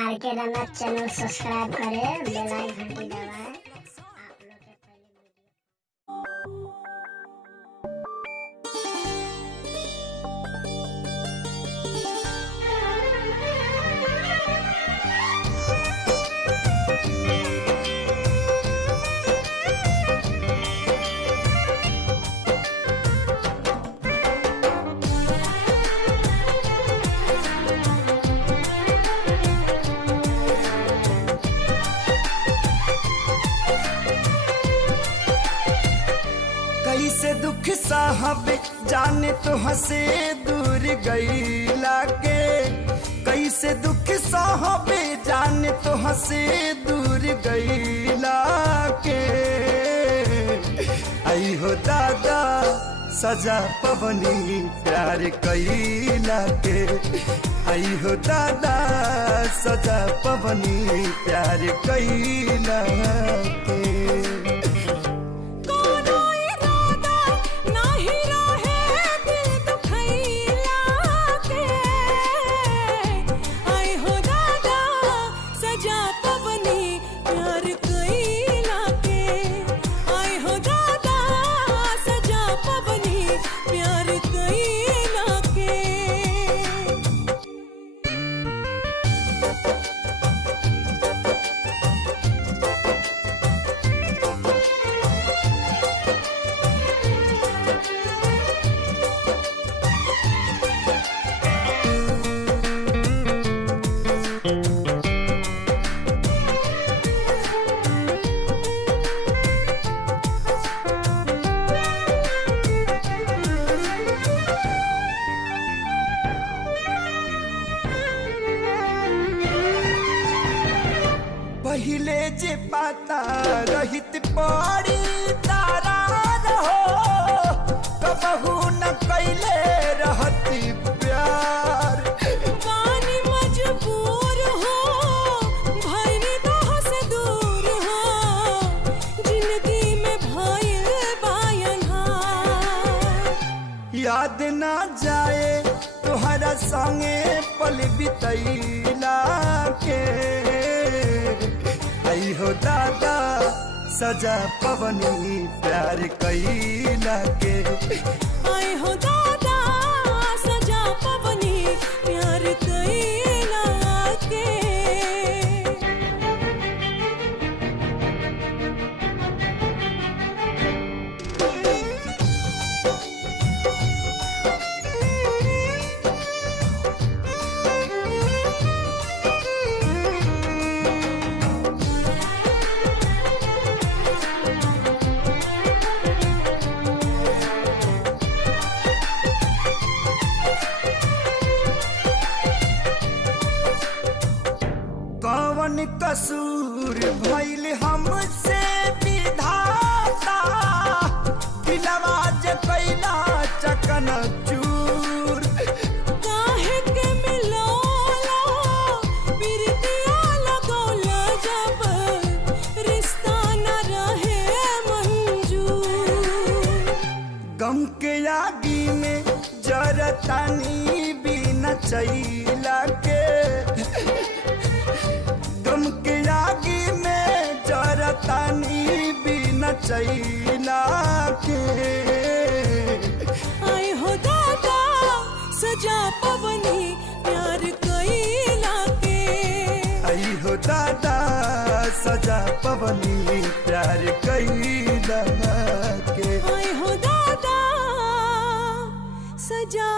आर के रंगा channel subscribe करें, बेल आइकन घंटी दबाएं। आप लोग के पहले कैसे दुख साहब जाने तो हंसे दूर गईला के, कैसे दुख साहब जाने तो हंसे दूर गईला के। आई हो दादा सजा पवनी प्यार कैला के, आई हो दादा सजा पवनी प्यार कैला के। पहिले जे पाता रहित पड़ी तारा रहो, कबहू न कैले रहती प्यार। पानी मजबूर हो भइनी तोह से दूर हो, जिंदगी में भइल बायनहार। याद ना जाए तोहरा संगे पल बितैला के। आई हो दादा सजा पवनी प्यार कैला के, आई हो दादा सजा पवनी प्यार कैला के। कौन कसूर भइल हमसे विधाता, दिलवा जे कैला चकन चूर। काहे के मिलोला बिरतिया लगौला, जब रिश्ता न रहे मंजूर। गम के आगी में जरतानी बिना चैला के, गम के आगी में जरतानी बिना चैला के। आई हो दादा सजा पवनी प्यार कैला के, आई हो दादा सजा पवनी प्यार कैला के, आई हो दादा सजा